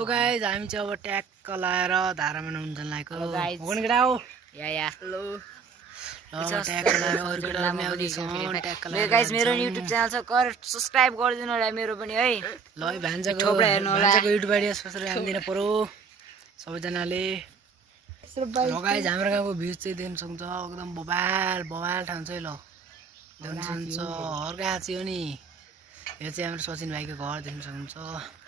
so guys हामी चाहिँ अब ट्याक्क लाएर धारामा नुहाउन जान लागेको हो केटा हो या हेलो ट्याक्क लाएर अरु केटा पनि आउँदैछ ट्याक्क लाएर गाइस मेरो युट्युब च्यानल छ कर सब्स्क्राइब गरिदिनु होला मेरो पनि है ल भान्जाको थोप्रा हेर्नु होला भान्जाको युट्युब आइडी सब्स्क्राइब हान्दिन पर्यो सबैजनाले ल गाइस हाम्रो गाउँको भ्यू चाहिँ देख्न सक्नुहुन्छ एकदम बबाल बबाल ठाउँ छ है ल देख्न सक्नुहुन्छ हर्का चाहिँ हो नि यो चाहिँ हाम्रो सचिन भाइको घर देख्न सक्नुहुन्छ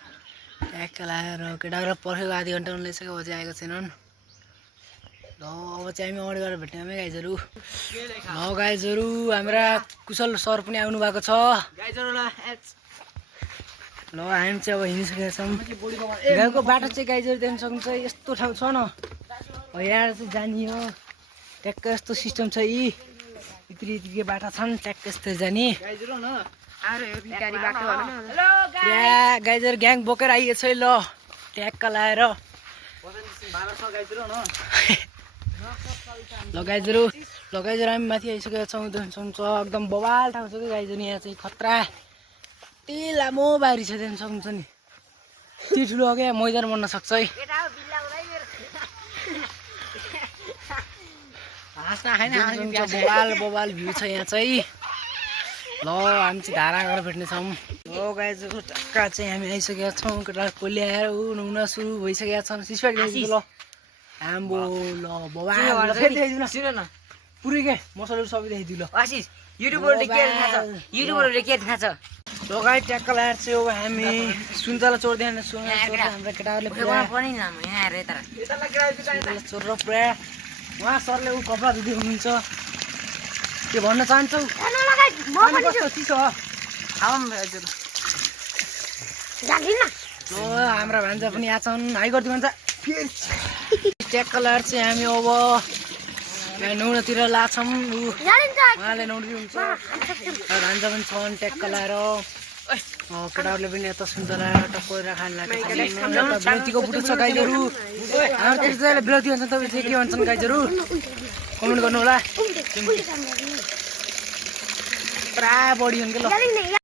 ट्याक्क लाएर केटाहरू पर्खेको आधी घन्टा उनलाइसक्यो अब चाहिँ आएको छैनन् ल अब चाहिँ हामी अगाडि गएर भेट्ने हामी गाइजहरू ल गाइजहरू हाम्रा कुशल सर पनि आउनु भएको छ ल हामी चाहिँ अब हिँडिसकेका छौँ गाउँको बाटो चाहिँ गाइजहरू देख्न सक्नुहुन्छ यस्तो ठाउँ छ न यहाँ चाहिँ जाने हो ट्याक्क यस्तो सिस्टम छ यी यत्रो बाटो छन् ट्याक्क यस्तो जाने गाइजहरू ग्याङ बोकेर आइएको छ है ल ट्याक्क लाएर ल गाइजहरू हामी माथि आइसकेका छौँ देख्न सक्नुहुन्छ एकदम बवाल ठाउँ छ कि गाइजहरू यहाँ चाहिँ खतरा कति लामो बारी छ देख्न सक्नुहुन्छ नि त्यो ठुलो हो क्या मैदान बन्न सक्छ है बवाल बवाल भ्यू छ यहाँ चाहिँ ल हामी चाहिँ धारा गएर भेट्नेछौँ ल गाइजहरू टक्क चाहिँ हामी आइसकेका छौँ केटा कोली आएर नुहाउन सुरु भइसकेका छन् सिस्पेक्ट गाइजहरू ल आम्बो ल बवाल फेरि देखाइदिनु न पुरै के मसलाहरू सबै देखाइदिनु ल आशिष युट्युबरले के थाहा छ ल गाइ ट्याक्क लाएर चाहिँ अब हामी सुन्तला चोर देखाउन हाम्रो केटाहरूले पनि यहाँ हेर यता चोर र पुरा उहाँ सरले ऊ कपडा धुँदै हुनुहुन्छ के भन्न चाहन्छौ चिसो हाम्रा भान्जा पनि आएको छन् हाई गरिदिनु भन्छ ट्याक्क लाएर चाहिँ हामी अब नुहाउनतिर लाग्छौँ उहाँले नुहाउँदै हुन्छ भान्जा पनि छन् ट्याक्क लाएर केटाहरूले पनि यता सुन्तला टक्कर खान लाग्छ बेलुतीको बुटो छ गाइजहरू हाम्रोतिर चाहिँ बेलुती भन्छन् तपाईँ चाहिँ के भन्छन् गाइजहरू कमेन्ट गर्नु होला पुरा बढी हुन् कि ल